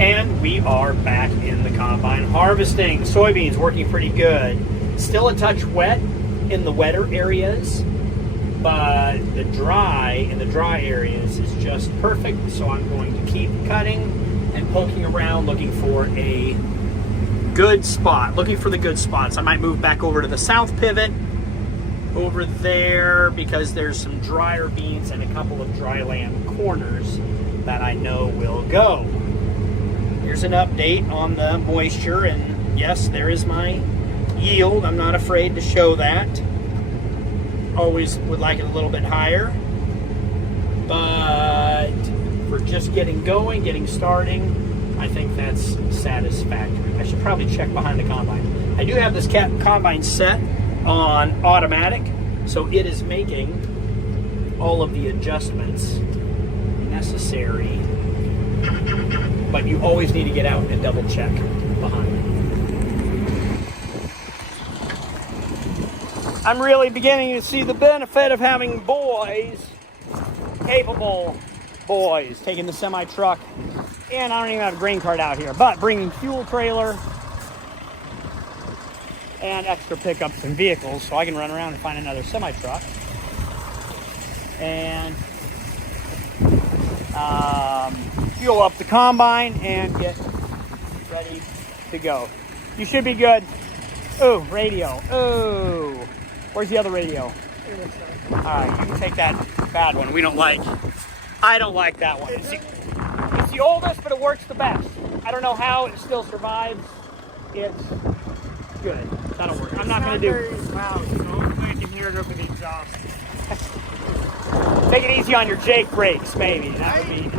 And we are back in the combine harvesting. Soybeans working pretty good. Still a touch wet in the wetter areas, but the dry areas is just perfect. So I'm going to keep cutting and poking around, looking for a good spot. Looking for the good spots. I might move back over to the south pivot over there because there's some drier beans and a couple of dry land corners that I know will go. Here's an update on the moisture, and yes, there is my yield. I'm not afraid to show that. Always would like it a little bit higher, but for just getting going, getting starting, I think that's satisfactory. I should probably check behind the combine. I do have this combine set on automatic, so it is making all of the adjustments necessary. But you always need to get out and double check behind. I'm really beginning to see the benefit of having boys, capable boys, taking the semi truck. And I don't even have a grain cart out here, but bringing fuel trailer and extra pickups and vehicles so I can run around and find another semi truck. And fuel up the combine and get ready to go. You should be good. Ooh, radio. Ooh. Where's the other radio? All right, you can take that bad one. We don't like. I don't like that one. It's the oldest, but it works the best. I don't know how it still survives. It's good. That'll work. I'm not going to do. Wow, so hopefully I can hear it over the exhaust. Take it easy on your Jake brakes, maybe. That would be.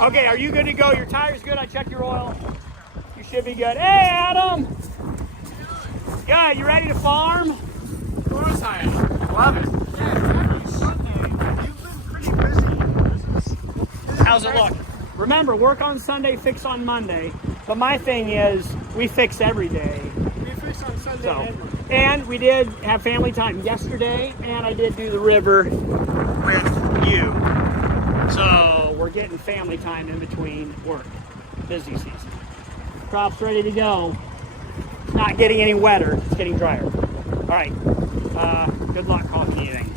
Okay, are you good to go? Your tire's good. I checked your oil. You should be good. Hey, Adam. Good. You ready to farm? Of course I am. Love it. Yeah, exactly. Sunday. You've been pretty busy. This is How's it look? Remember, work on Sunday, fix on Monday. But my thing is, we fix every day. We fix on Sunday So, and Monday. and we did have family time yesterday, and I did do the river with you. So we're getting family time in between work. Busy season. Crop's ready to go. It's not getting any wetter. It's getting drier. All right. Good luck calling anything.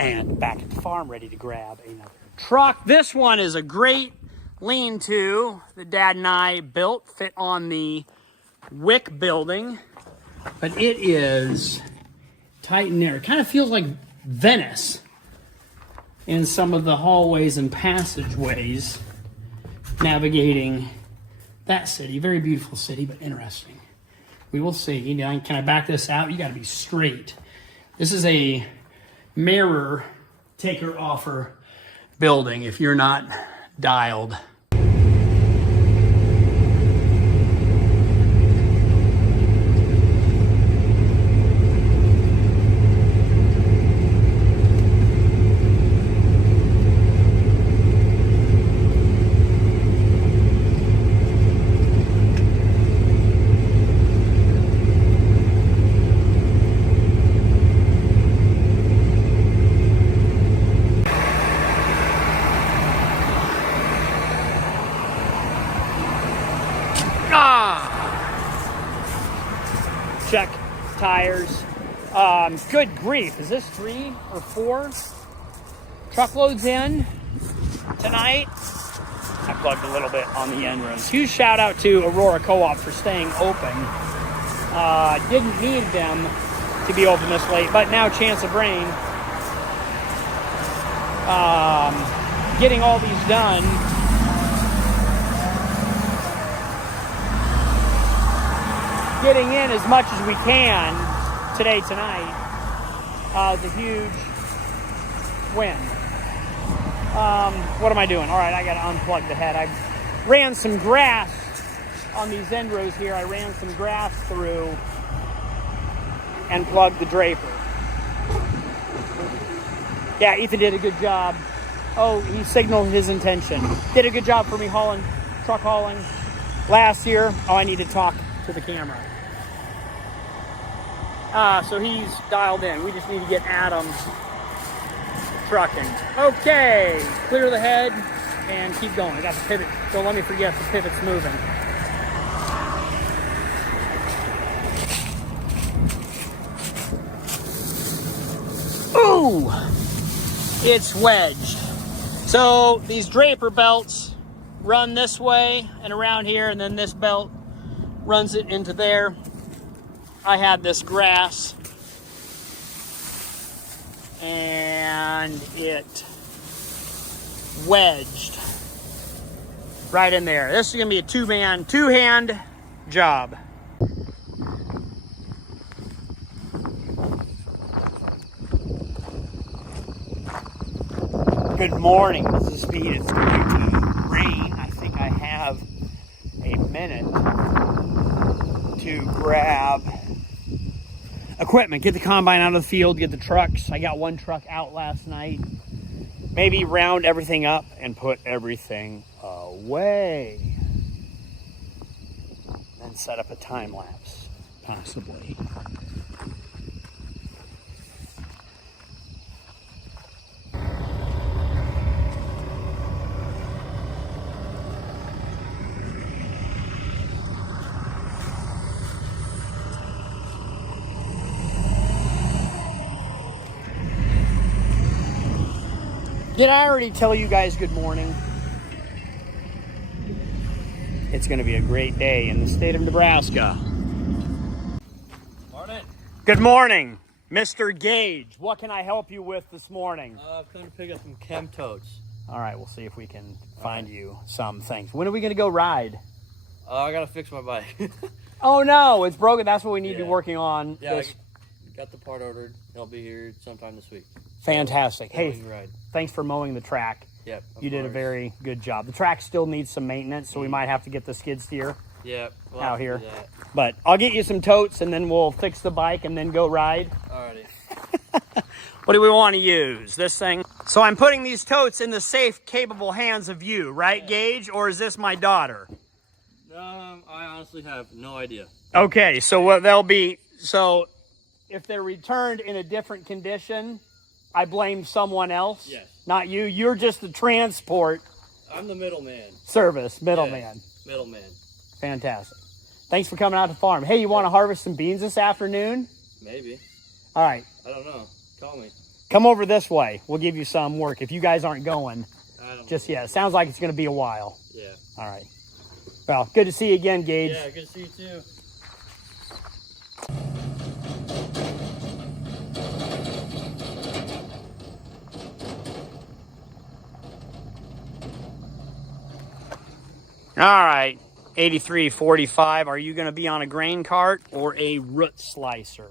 And back at the farm, ready to grab another truck. This one is a great lean-to that Dad and I built, fit on the Wick building, but it is tight in there. It kind of feels like Venice in some of the hallways and passageways navigating that city. Very beautiful city, but interesting. We will see. Can I back this out? You got to be straight. This is a mirror taker offer building if you're not dialed. Check tires. Good grief, is this 3 or 4 truckloads in tonight? I plugged a little bit on the end rows. Huge shout out to Aurora Co-op for staying open. Didn't need them to be open this late, but now chance of rain. Getting all these done. Getting in as much as we can tonight is a huge win. What am I doing? All right, I got to unplug the head. I ran some grass on these end rows here, I ran some grass through and plugged the draper. Yeah, Ethan did a good job. Oh, he signaled his intention. Did a good job for me hauling, truck hauling last year. Oh, I need to talk to the camera. So he's dialed in. We just need to get Adam trucking. Okay, clear the head and keep going. I got the pivot. Don't let me forget the pivot's moving. Ooh, it's wedged. So these draper belts run this way and around here, and then this belt runs it into there. I had this grass and it wedged right in there. This is gonna be a two-hand job. Good morning. This is Speed. It's going to rain. I think I have a minute to grab equipment, get the combine out of the field, get the trucks. I got one truck out last night. Maybe round everything up and put everything away. Then set up a time lapse, possibly. Did I already tell you guys good morning? It's going to be a great day in the state of Nebraska. Morning. Good morning, Mr. Gage. What can I help you with this morning? I've come to pick up some chem totes. All right, we'll see if we can find you some things. When are we going to go ride? I got to fix my bike. Oh, no, it's broken. That's what we need to be Yeah. working on. Yeah, I got the part ordered. I'll be here sometime this week. Fantastic. Then we Hey, can ride. thanks for mowing the track. Yep. You did a very good job. The track still needs some maintenance, so we might have to get the skid steer Yep. We'll out have to here. do that. But I'll get you some totes, and then we'll fix the bike and then go ride. Alrighty. What do we want to use? This thing. So I'm putting these totes in the safe, capable hands of you, right, Gage? Or is this my daughter? I honestly have no idea. Okay, so what they'll be, so if they're returned in a different condition, I blame someone else. Yes. Not you. You're just the transport I'm the middleman. service, middleman. Yeah, middleman. Fantastic. Thanks for coming out to farm. Hey, you want to harvest some beans this afternoon? Maybe. All right. I don't know. Call me. Come over this way. We'll give you some work if you guys aren't going I don't just know. yet. It sounds like it's going to be a while. Yeah. All right. Well, good to see you again, Gage. Yeah, good to see you too. All right, 8345. Are you going to be on a grain cart or a root slicer?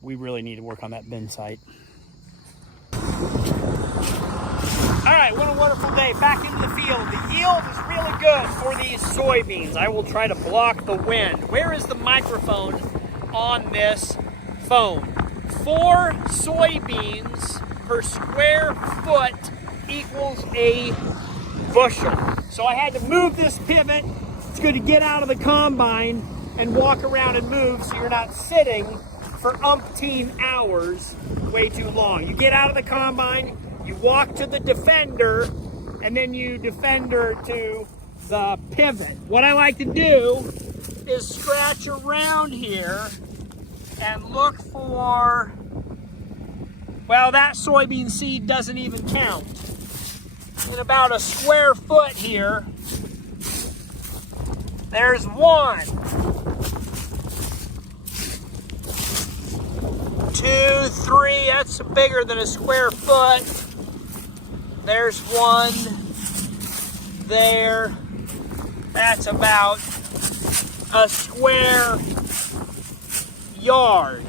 We really need to work on that bin site. All right, what a wonderful day. Back into the field. The yield is really good for these soybeans. I will try to block the wind. Where is the microphone on this phone? 4 soybeans per square foot equals a bushel. So I had to move this pivot. It's good to get out of the combine and walk around and move so you're not sitting for umpteen hours way too long. You get out of the combine, you walk to the defender, and then you defender to the pivot. What I like to do is scratch around here and look for, well, that soybean seed doesn't even count. In about a square foot here, there's 1, 2, 3, that's bigger than a square foot. There's 1 there. That's about a square yard.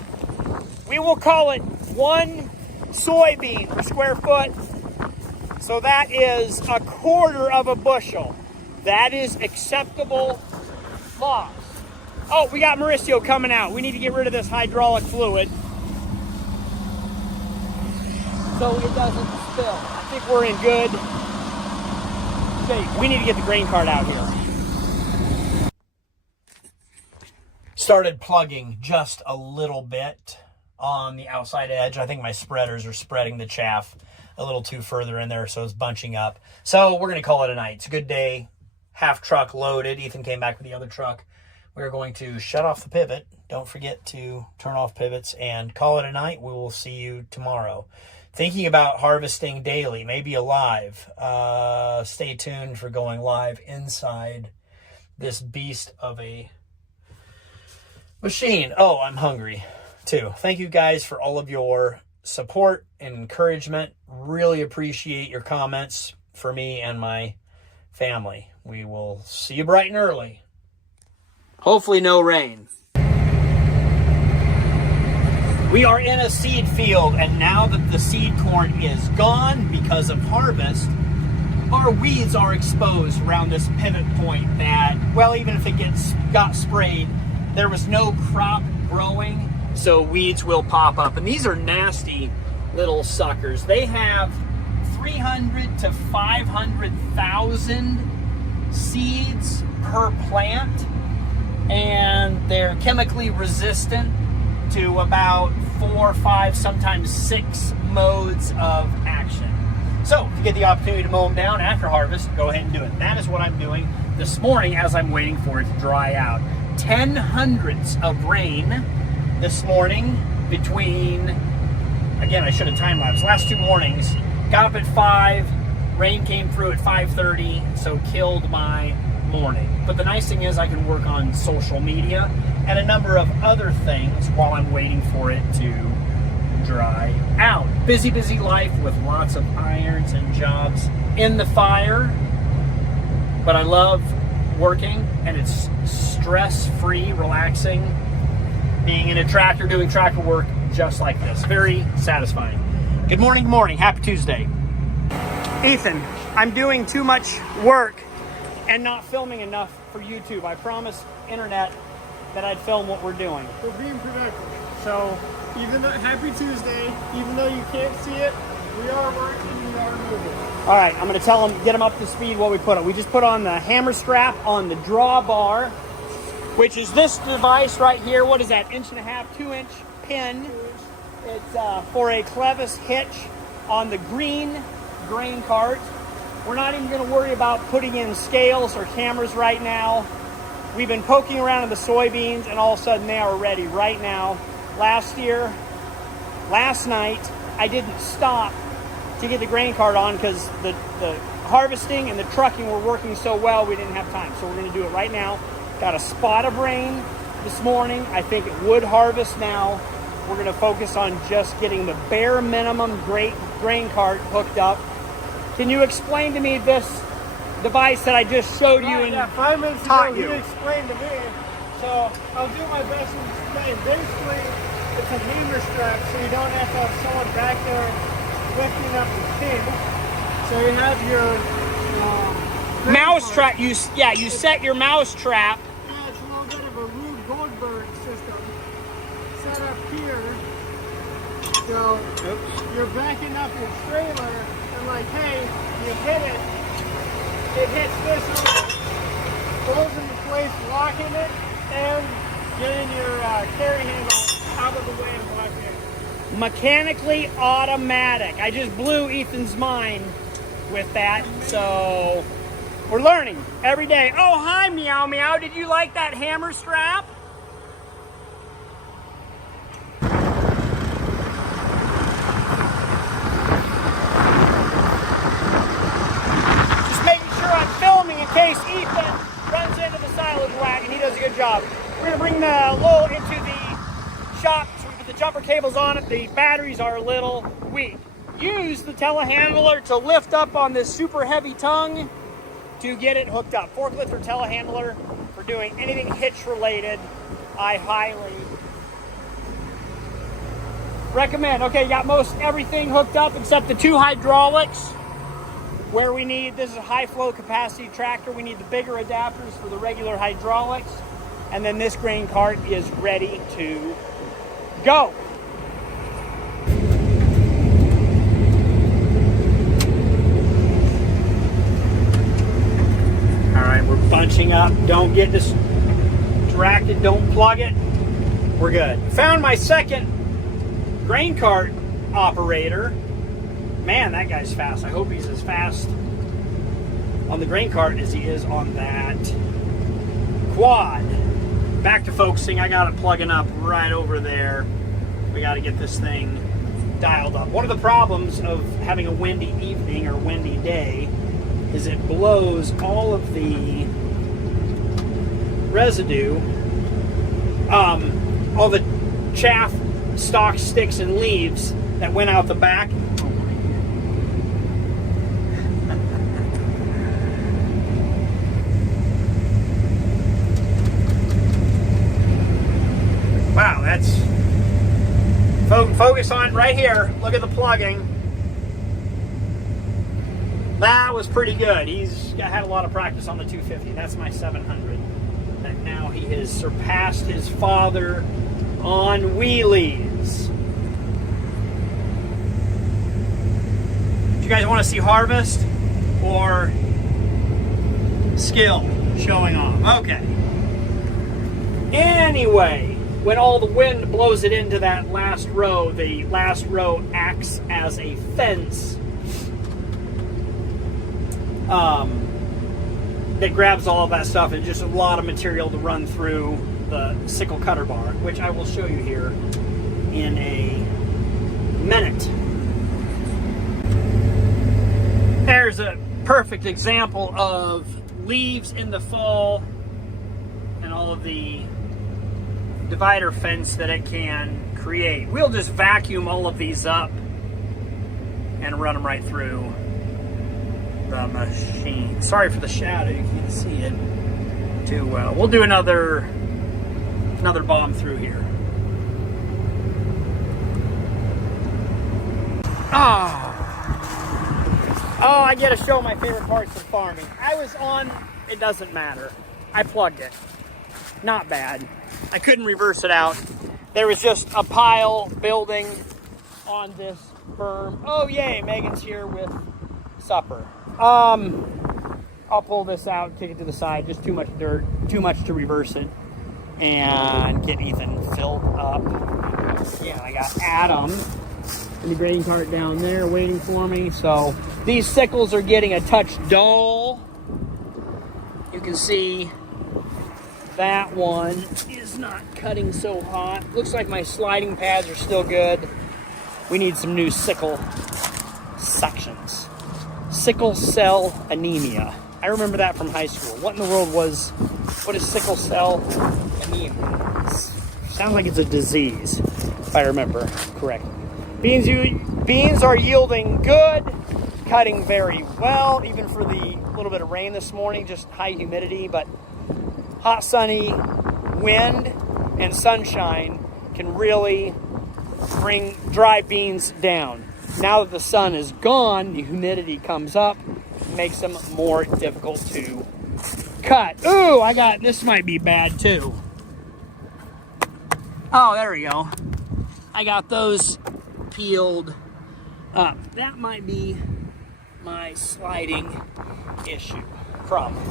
We will call it 1 soybean per square foot. So that is a quarter of a bushel. That is acceptable loss. Oh, we got Mauricio coming out. We need to get rid of this hydraulic fluid so it doesn't spill. I think we're in good shape. We need to get the grain cart out here. Started plugging just a little bit on the outside edge. I think my spreaders are spreading the chaff a little too further in there, so it's bunching up. So we're going to call it a night. It's a good day. Half truck loaded. Ethan came back with the other truck. We're going to shut off the pivot. Don't forget to turn off pivots and call it a night. We will see you tomorrow. Thinking about harvesting daily, maybe a live. Stay tuned for going live inside this beast of a machine. Oh, I'm hungry too. Thank you guys for all of your support and encouragement. Really appreciate your comments for me and my family. We will see you bright and early. Hopefully no rain. We are in a seed field, and now that the seed corn is gone because of harvest, our weeds are exposed around this pivot point that, well, even if it got sprayed, there was no crop growing, so weeds will pop up. And these are nasty little suckers. They have 300 to 500,000 seeds per plant, and they're chemically resistant to about 4, 5, sometimes 6 modes of action. So if you get the opportunity to mow them down after harvest, go ahead and do it. That is what I'm doing this morning as I'm waiting for it to dry out. 10 hundredths of rain this morning between, again, I should have time-lapsed, last 2 mornings. Got up at 5, rain came through at 5:30, so killed my morning. But the nice thing is I can work on social media and a number of other things while I'm waiting for it to dry out. Busy, busy life with lots of irons and jobs in the fire. But I love working, and it's stress-free, relaxing, being in a tractor, doing tractor work just like this. Very satisfying. Good morning, good morning. Happy Tuesday. Ethan, I'm doing too much work and not filming enough for YouTube. I promised internet that I'd film what we're doing. We're being productive. So, even though, happy Tuesday, even though you can't see it, we are working, we are moving. All right, I'm gonna tell them, get them up to speed what we put on. We just put on the hammer strap on the drawbar, which is this device right here. What is that, 1.5 inch, 2 inch pin? It's for a clevis hitch on the green grain cart. We're not even gonna worry about putting in scales or cameras right now. We've been poking around in the soybeans, and all of a sudden they are ready right now. Last night, I didn't stop to get the grain cart on because the harvesting and the trucking were working so well, we didn't have time. So we're gonna do it right now. Got a spot of rain this morning. I think it would harvest now. We're gonna focus on just getting the bare minimum grain cart hooked up. Can you explain to me this device that I just showed you and 5 minutes taught ago, you? you explained to me. So I'll do my best to explain. Basically, it's a hammer strap, so you don't have to have someone back there lifting up the pin. So you have your Mouse trap. You set your mouse trap. Yeah, it's a little bit of a Rube Goldberg system set up here. So you're backing up your trailer, and like, hey, you hit it. It hits this one, goes into place, locking it, and getting your carry handle out of the way and locking it. Mechanically automatic. I just blew Ethan's mind with that. So we're learning every day. Oh, hi, Meow Meow. Did you like that hammer strap? Just making sure I'm filming in case Ethan runs into the silage wagon. He does a good job. We're going to bring the low into the shop. So we put the jumper cables on it. The batteries are a little weak. Use the telehandler to lift up on this super heavy tongue to get it hooked up. Forklift or telehandler for doing anything hitch related, I highly recommend. Okay, you got most everything hooked up except the 2 hydraulics. Where we need, this is a high flow capacity tractor, we need the bigger adapters for the regular hydraulics. And then this grain cart is ready to go. All right, we're bunching up. Don't get distracted, don't plug it. We're good. Found my second grain cart operator. Man, that guy's fast. I hope he's as fast on the grain cart as he is on that quad. Back to focusing. I got it plugging up right over there. We got to get this thing dialed up. One of the problems of having a windy evening or windy day is it blows all of the residue, all the chaff, stalks, sticks, and leaves that went out the back. Wow, that's focus on right here. Look at the plugging. That was pretty good. He's had a lot of practice on the 250. That's my 700. And now he has surpassed his father on wheelies. Do you guys want to see harvest or skill showing off? Okay. Anyway, when all the wind blows it into that last row, the last row acts as a fence that grabs all of that stuff, and just a lot of material to run through the sickle cutter bar, which I will show you here in a minute. There's a perfect example of leaves in the fall and all of the divider fence that it can create. We'll just vacuum all of these up and run them right through the machine. Sorry for the shadow, you can't see it too well. We'll do another bomb through here. Oh, I get to show my favorite parts of farming. I was on, it doesn't matter. I plugged it. Not bad. I couldn't reverse it out. There was just a pile building on this berm. Oh yay, Megan's here with supper. I'll pull this out, kick it to the side. Just too much dirt, too much to reverse it, and get Ethan filled up. Yeah, I got Adam in the grain cart down there waiting for me. So these sickles are getting a touch dull. You can see that one is not cutting so hot. Looks like my sliding pads are still good. We need some new sickle sections. Sickle cell anemia. I remember that from high school. What in the world what is sickle cell anemia? Sounds like it's a disease, if I remember correctly. Beans are yielding good, cutting very well, even for the little bit of rain this morning, just high humidity, but hot, sunny wind and sunshine can really bring dry beans down. Now that the sun is gone, the humidity comes up, makes them more difficult to cut. Ooh, this might be bad too. Oh, there we go. I got those peeled up. That might be my sliding issue. Problem.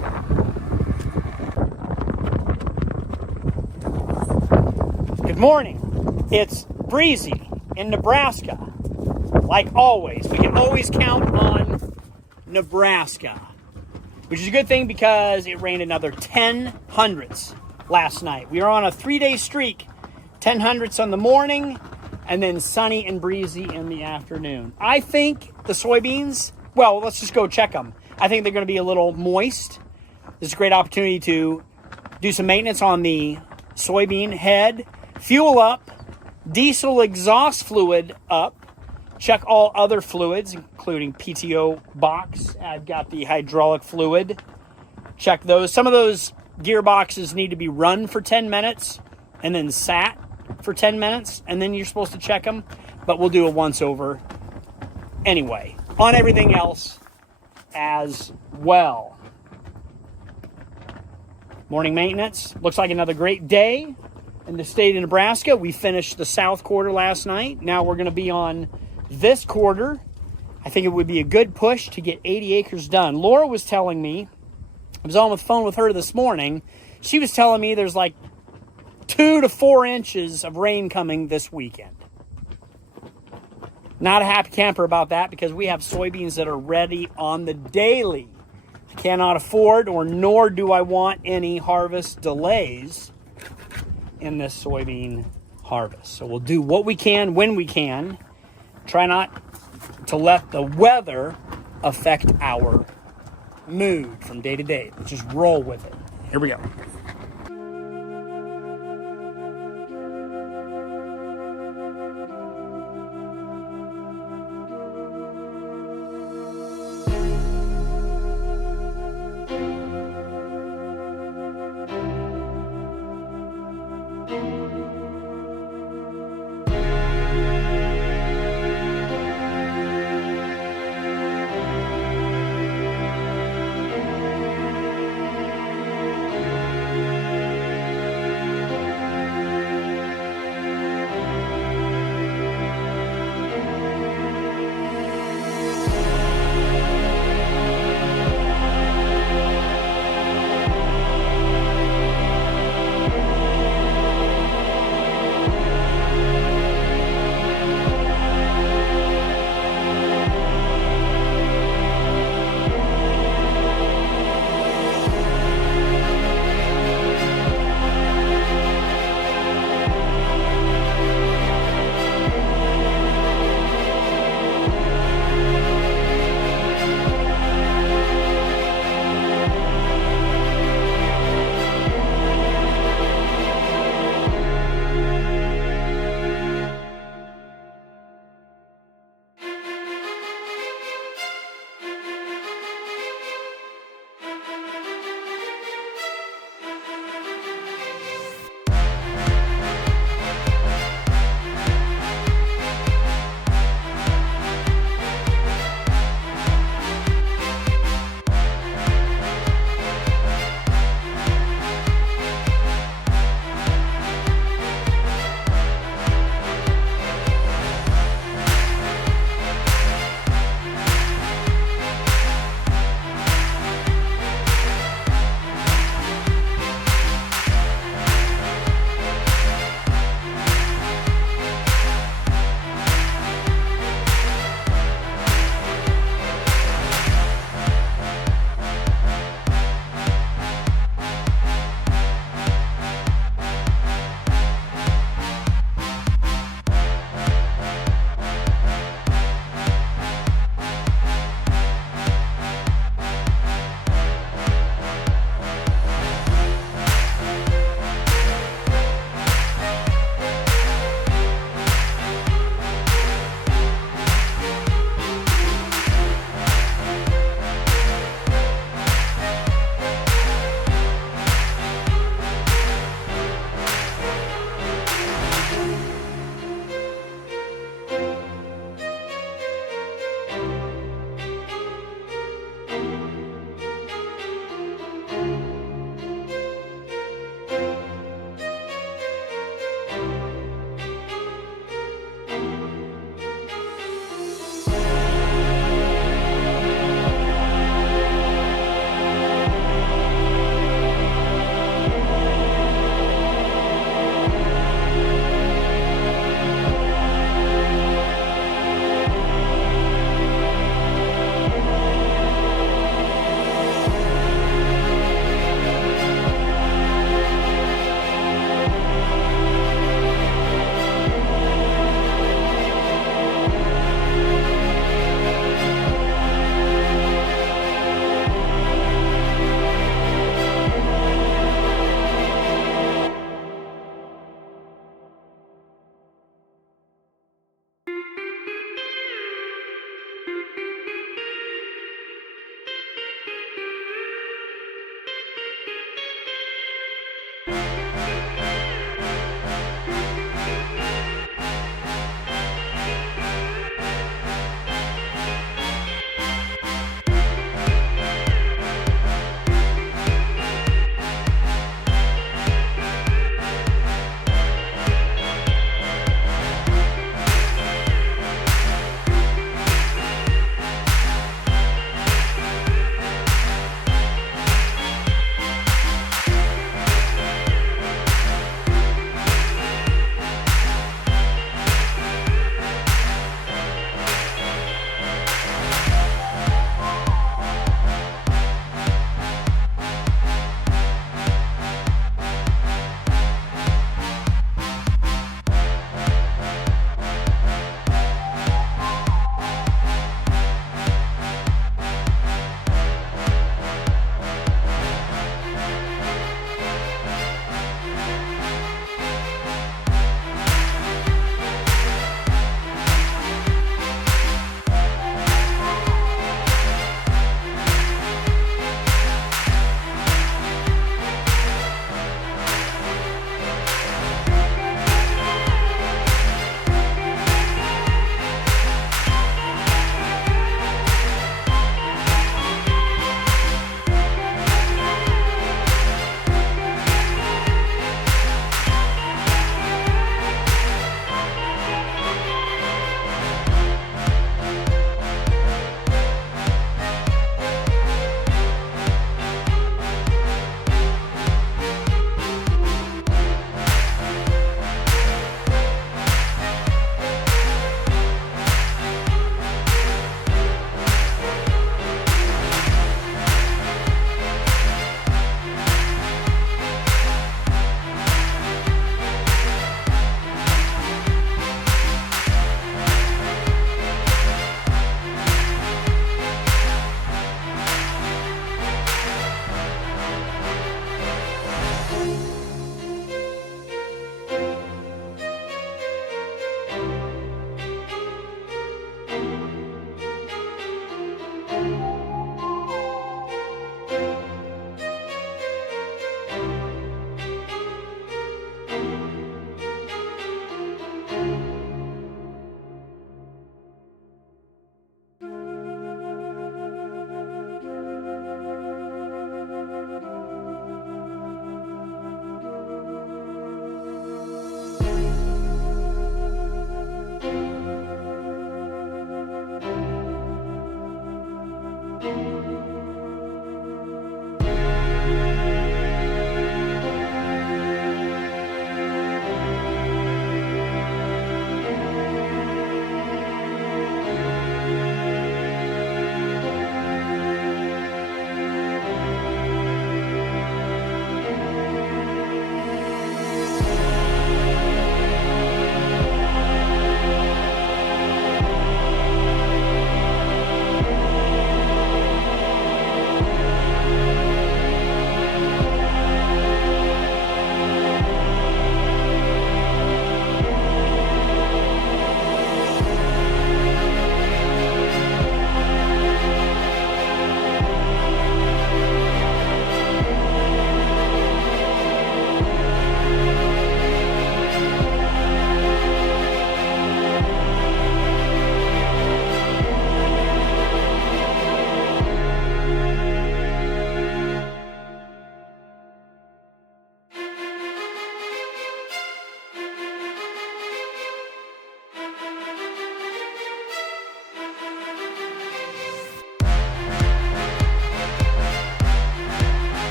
Good morning. It's breezy in Nebraska. Like always, we can always count on Nebraska, which is a good thing because it rained another 10 hundredths last night. We are on a 3-day streak, 10 hundredths on the morning, and then sunny and breezy in the afternoon. I think the soybeans, well, let's just go check them. I think they're going to be a little moist. This is a great opportunity to do some maintenance on the soybean head, fuel up, diesel exhaust fluid up, check all other fluids, including PTO box. I've got the hydraulic fluid. Check those. Some of those gearboxes need to be run for 10 minutes and then sat for 10 minutes, and then you're supposed to check them. But we'll do a once over anyway. On everything else, as well. Morning maintenance. Looks like another great day in the state of Nebraska. We finished the south quarter last night. Now we're going to be on this quarter. I think it would be a good push to get 80 acres done. Laura was telling me, I was on the phone with her this morning. She was telling me there's like 2 to 4 inches of rain coming this weekend. Not a happy camper about that because we have soybeans that are ready on the daily. I cannot afford, or nor do I want any harvest delays in this soybean harvest. So we'll do what we can when we can. Try not to let the weather affect our mood from day to day. Let's just roll with it. Here we go.